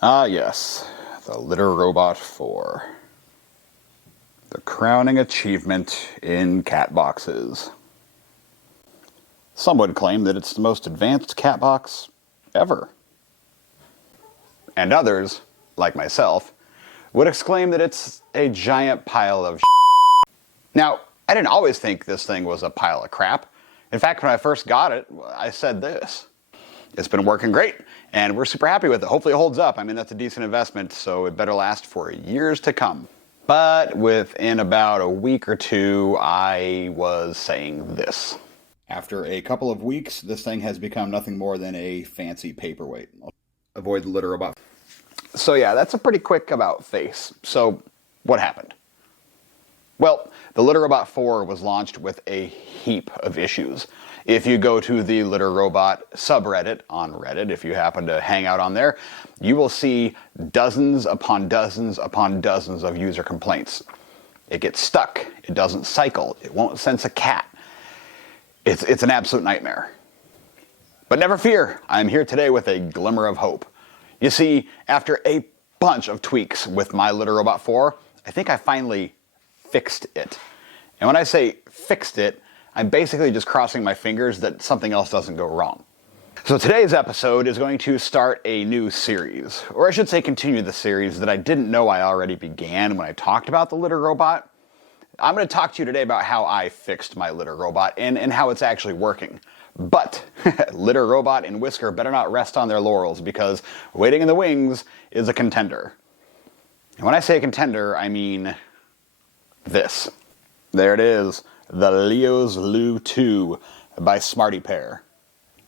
Ah, yes, the Litter Robot 4. The crowning achievement in cat boxes. Some would claim that it's the most advanced cat box ever. And others, like myself, would exclaim that it's a giant pile of shit. Now, I didn't always think this thing was a pile of crap. In fact, when I first got it, I said this. It's been working great, and we're super happy with it. Hopefully it holds up. I mean, that's a decent investment, so it better last for years to come. But within about a week or two, I was saying this. After a couple of weeks, this thing has become nothing more than a fancy paperweight. Avoid the litter robot. So yeah, that's a pretty quick about face. So what happened? Well, the Litter Robot 4 was launched with a heap of issues. If you go to the Litter Robot subreddit on Reddit, if you happen to hang out on there, you will see dozens upon dozens upon dozens of user complaints. It gets stuck. It doesn't cycle. It won't sense a cat. It's an absolute nightmare. But never fear, I'm here today with a glimmer of hope. You see, after a bunch of tweaks with my Litter Robot 4, I think I finally fixed it. And when I say fixed it, I'm basically just crossing my fingers that something else doesn't go wrong. So today's episode is going to start a new series, or I should say continue the series that I didn't know I already began when I talked about the Litter Robot. I'm going to talk to you today about how I fixed my Litter Robot and how it's actually working. But Litter Robot and Whisker better not rest on their laurels, because waiting in the wings is a contender. And when I say a contender, I mean this. There it is, the Leo's Loo 2 by Smarty Pear.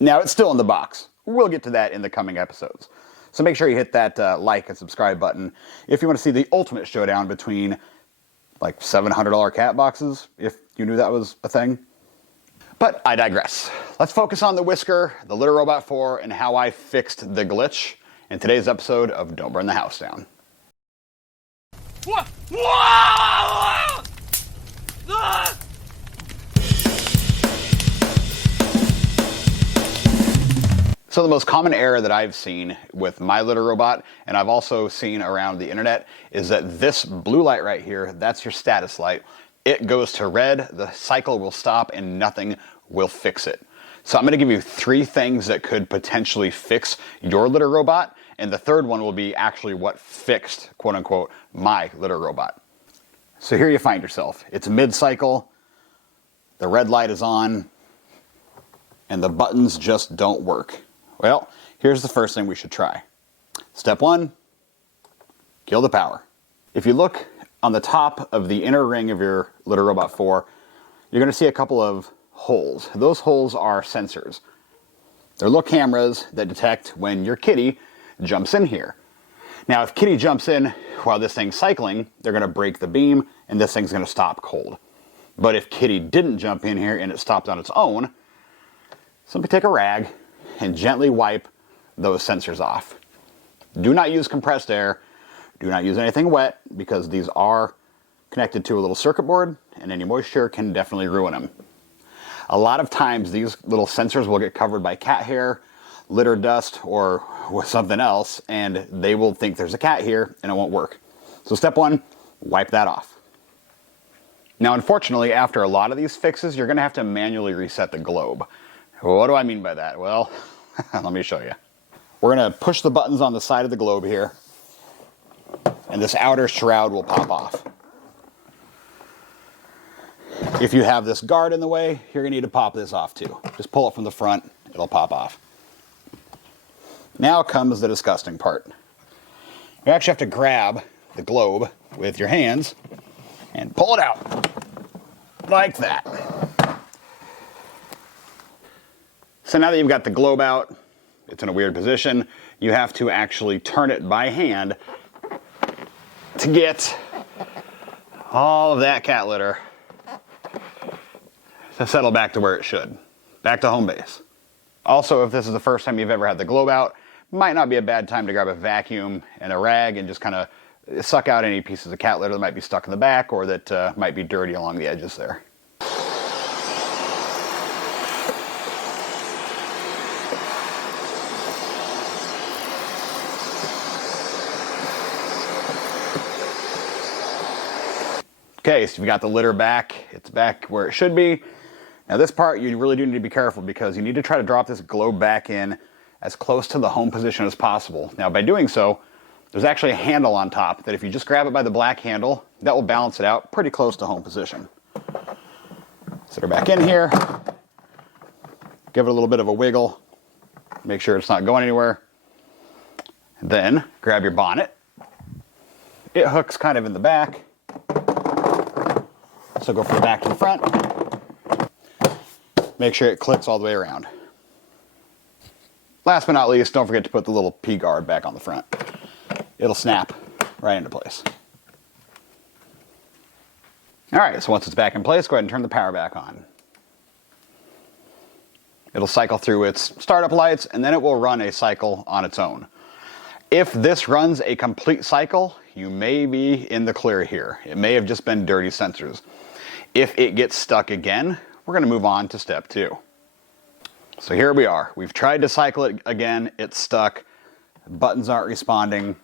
Now, it's still in the box. We'll get to that in the coming episodes. So make sure you hit that like and subscribe button if you want to see the ultimate showdown between like $700 cat boxes, if you knew that was a thing. But I digress. Let's focus on the Whisker, the Litter Robot 4, and how I fixed the glitch in today's episode of Don't Burn the House Down. What? So the most common error that I've seen with my Litter Robot, and I've also seen around the internet, is that this blue light right here, that's your status light. It goes to red, the cycle will stop, and nothing will fix it. So I'm going to give you 3 things that could potentially fix your Litter Robot, and the third one will be actually what fixed, quote unquote, my Litter Robot. So here you find yourself. It's mid-cycle, the red light is on, and the buttons just don't work. Well, here's the first thing we should try. Step 1, kill the power. If you look on the top of the inner ring of your Litter Robot 4, you're going to see a couple of holes. Those holes are sensors. They're little cameras that detect when your kitty jumps in here. Now, if kitty jumps in while this thing's cycling, they're going to break the beam and this thing's going to stop cold. But if kitty didn't jump in here and it stopped on its own, simply take a rag and gently wipe those sensors off. Do not use compressed air. Do not use anything wet, because these are connected to a little circuit board and any moisture can definitely ruin them. A lot of times these little sensors will get covered by cat hair, litter dust, or something else, and they will think there's a cat here and it won't work. So step 1, wipe that off. Now, unfortunately, after a lot of these fixes, you're going to have to manually reset the globe. What do I mean by that? Well, let me show you. We're going to push the buttons on the side of the globe here, and this outer shroud will pop off. If you have this guard in the way, you're going to need to pop this off too. Just pull it from the front, it'll pop off. Now comes the disgusting part. You actually have to grab the globe with your hands and pull it out, like that. So now that you've got the globe out, it's in a weird position, you have to actually turn it by hand to get all of that cat litter to settle back to where it should. Back to home base. Also, if this is the first time you've ever had the globe out, might not be a bad time to grab a vacuum and a rag and just kind of suck out any pieces of cat litter that might be stuck in the back or that might be dirty along the edges there. Okay, so you've got the litter back. It's back where it should be. Now this part, you really do need to be careful because you need to try to drop this globe back in as close to the home position as possible. Now by doing so, there's actually a handle on top that if you just grab it by the black handle, that will balance it out pretty close to home position. Set her back in here. Give it a little bit of a wiggle. Make sure it's not going anywhere. Then grab your bonnet. It hooks kind of in the back. So go from the back to the front. Make sure it clicks all the way around. Last but not least, don't forget to put the little P-guard back on the front. It'll snap right into place. All right, so once it's back in place, go ahead and turn the power back on. It'll cycle through its startup lights, and then it will run a cycle on its own. If this runs a complete cycle, you may be in the clear here. It may have just been dirty sensors. If it gets stuck again, we're going to move on to step 2. So here we are. We've tried to cycle it again. It's stuck. Buttons aren't responding.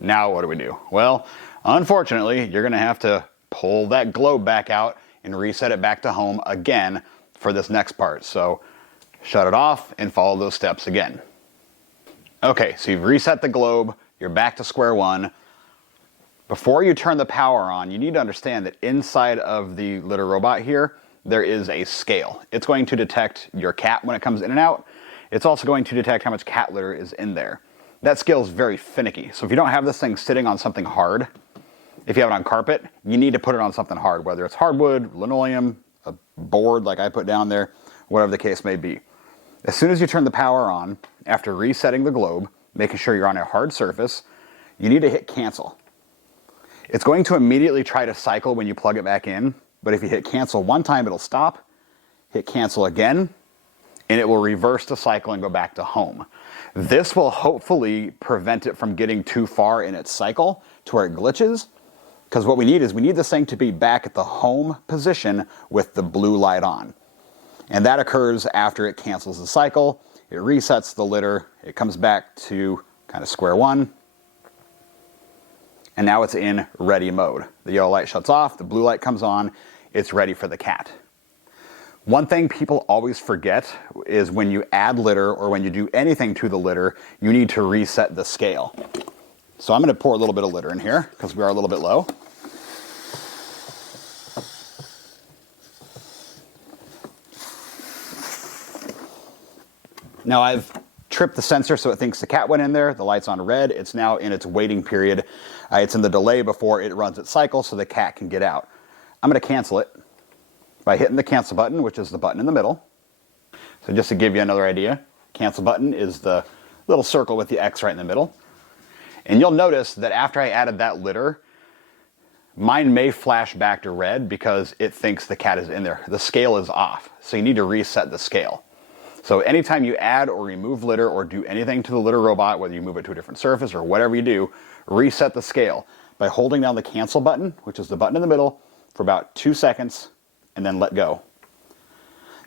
Now what do we do? Well, unfortunately, you're going to have to pull that globe back out and reset it back to home again for this next part. So shut it off and follow those steps again. Okay, so you've reset the globe. You're back to square one. Before you turn the power on, you need to understand that inside of the litter robot here, there is a scale. It's going to detect your cat when it comes in and out. It's also going to detect how much cat litter is in there. That scale is very finicky. So if you don't have this thing sitting on something hard, if you have it on carpet, you need to put it on something hard, whether it's hardwood, linoleum, a board like I put down there, whatever the case may be. As soon as you turn the power on, after resetting the globe, making sure you're on a hard surface, you need to hit cancel. It's going to immediately try to cycle when you plug it back in, but if you hit cancel one time, it'll stop, hit cancel again, and it will reverse the cycle and go back to home. This will hopefully prevent it from getting too far in its cycle to where it glitches, because what we need is we need this thing to be back at the home position with the blue light on. And that occurs after it cancels the cycle, it resets the litter, it comes back to kind of square one, and now it's in ready mode. The yellow light shuts off, the blue light comes on, it's ready for the cat. One thing people always forget is when you add litter or when you do anything to the litter, you need to reset the scale. So I'm going to pour a little bit of litter in here because we are a little bit low. Now I've tripped the sensor so it thinks the cat went in there. The light's on red. It's now in its waiting period. It's in the delay before it runs its cycle so the cat can get out. I'm going to cancel it by hitting the cancel button, which is the button in the middle. So just to give you another idea, cancel button is the little circle with the X right in the middle. And you'll notice that after I added that litter, mine may flash back to red because it thinks the cat is in there. The scale is off, so you need to reset the scale. So anytime you add or remove litter or do anything to the litter robot, whether you move it to a different surface or whatever you do, reset the scale by holding down the cancel button, which is the button in the middle, for about 2 seconds, and then let go.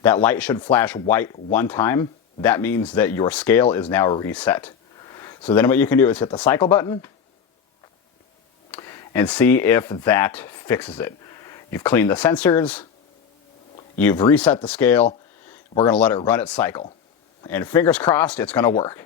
That light should flash white one time. That means that your scale is now reset. So then what you can do is hit the cycle button and see if that fixes it. You've cleaned the sensors, you've reset the scale, we're going to let it run its cycle. And fingers crossed, it's going to work.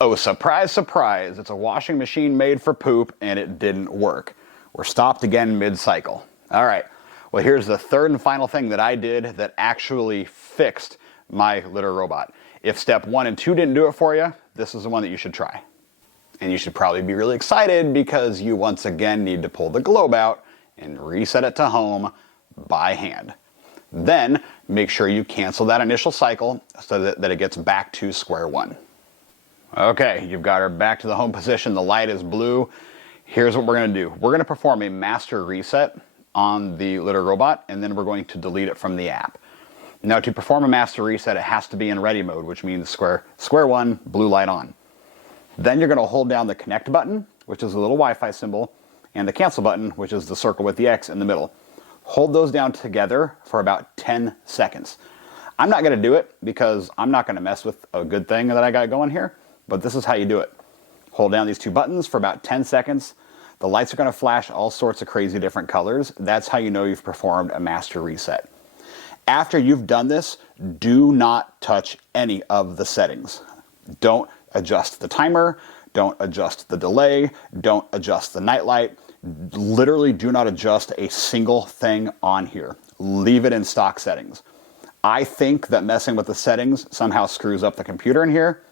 Oh, surprise, surprise, it's a washing machine made for poop and it didn't work. We're stopped again mid-cycle. All right, well here's the third and final thing that I did that actually fixed my litter robot. If step 1 and 2 didn't do it for you, this is the one that you should try. And you should probably be really excited because you once again need to pull the globe out and reset it to home by hand. Then make sure you cancel that initial cycle so that it gets back to square one. Okay, you've got her back to the home position. The light is blue. Here's what we're going to do. We're going to perform a master reset on the litter robot, and then we're going to delete it from the app. Now, to perform a master reset, it has to be in ready mode, which means square one, blue light on. Then you're going to hold down the connect button, which is a little Wi-Fi symbol, and the cancel button, which is the circle with the X in the middle. Hold those down together for about 10 seconds. I'm not going to do it because I'm not going to mess with a good thing that I got going here, but this is how you do it. Hold down these two buttons for about 10 seconds. The lights are going to flash all sorts of crazy different colors. That's how you know you've performed a master reset. After you've done this, do not touch any of the settings. Don't adjust the timer, don't adjust the delay, don't adjust the nightlight. Literally do not adjust a single thing on here. Leave it in stock settings. I think that messing with the settings somehow screws up the computer in here,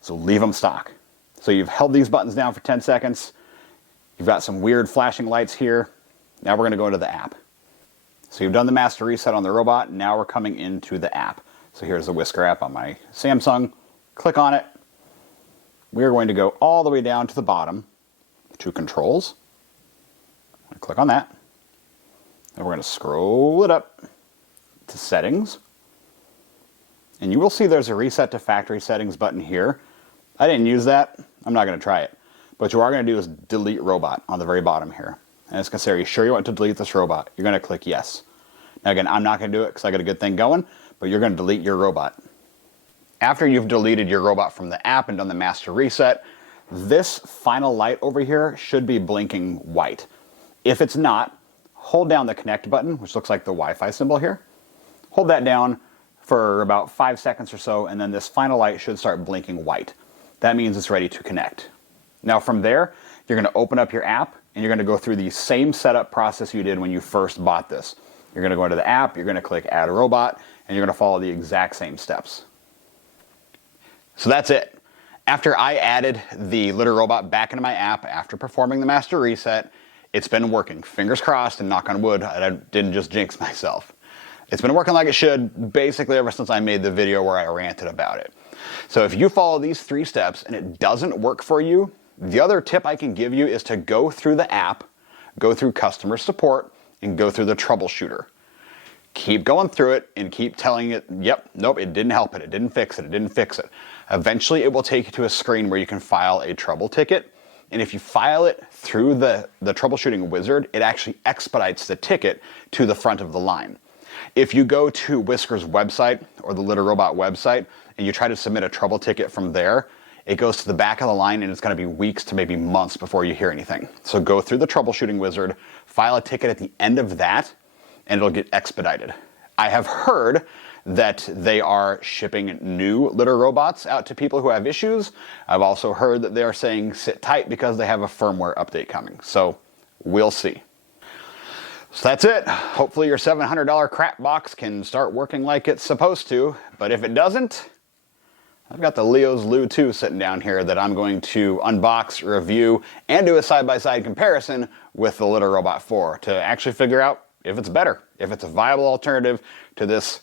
so leave them stock. So you've held these buttons down for 10 seconds. You've got some weird flashing lights here. Now we're going to go into the app. So you've done the master reset on the robot. Now we're coming into the app. So here's the Whisker app on my Samsung. Click on it. We're going to go all the way down to the bottom to controls. Click on that. And we're going to scroll it up to settings. And you will see there's a reset to factory settings button here. I didn't use that. I'm not going to try it. But what you are going to do is delete robot on the very bottom here. And it's going to say, are you sure you want to delete this robot? You're going to click yes. Now again, I'm not going to do it because I got a good thing going, but you're going to delete your robot. After you've deleted your robot from the app and done the master reset, this final light over here should be blinking white. If it's not, hold down the connect button, which looks like the Wi-Fi symbol here. Hold that down for about 5 seconds or so, and then this final light should start blinking white. That means it's ready to connect. Now from there, you're going to open up your app and you're going to go through the same setup process you did when you first bought this. You're going to go into the app, you're going to click add robot, and you're going to follow the exact same steps. So that's it. After I added the litter robot back into my app after performing the master reset, it's been working. Fingers crossed and knock on wood, I didn't just jinx myself. It's been working like it should basically ever since I made the video where I ranted about it. So if you follow these 3 steps and it doesn't work for you, the other tip I can give you is to go through the app, go through customer support, and go through the troubleshooter. Keep going through it and keep telling it, yep, nope, it didn't help it, it didn't fix it, it didn't fix it. Eventually it will take you to a screen where you can file a trouble ticket. And if you file it through the troubleshooting wizard, it actually expedites the ticket to the front of the line. If you go to Whisker's website or the Litter Robot website and you try to submit a trouble ticket from there, it goes to the back of the line and it's going to be weeks to maybe months before you hear anything. So go through the troubleshooting wizard, file a ticket at the end of that, and it'll get expedited. I have heard that they are shipping new litter robots out to people who have issues. I've also heard that they are saying sit tight because they have a firmware update coming. So we'll see. So that's it. Hopefully your $700 crap box can start working like it's supposed to. But if it doesn't, I've got the Leo's Loo 2 sitting down here that I'm going to unbox, review, and do a side-by-side comparison with the Litter Robot 4 to actually figure out if it's better, if it's a viable alternative to this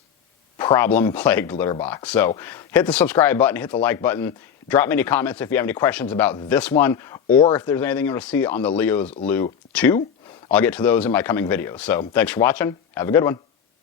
problem-plagued litter box. So hit the subscribe button, hit the like button, drop me any comments if you have any questions about this one, or if there's anything you want to see on the Leo's Loo 2. I'll get to those in my coming videos. So thanks for watching. Have a good one.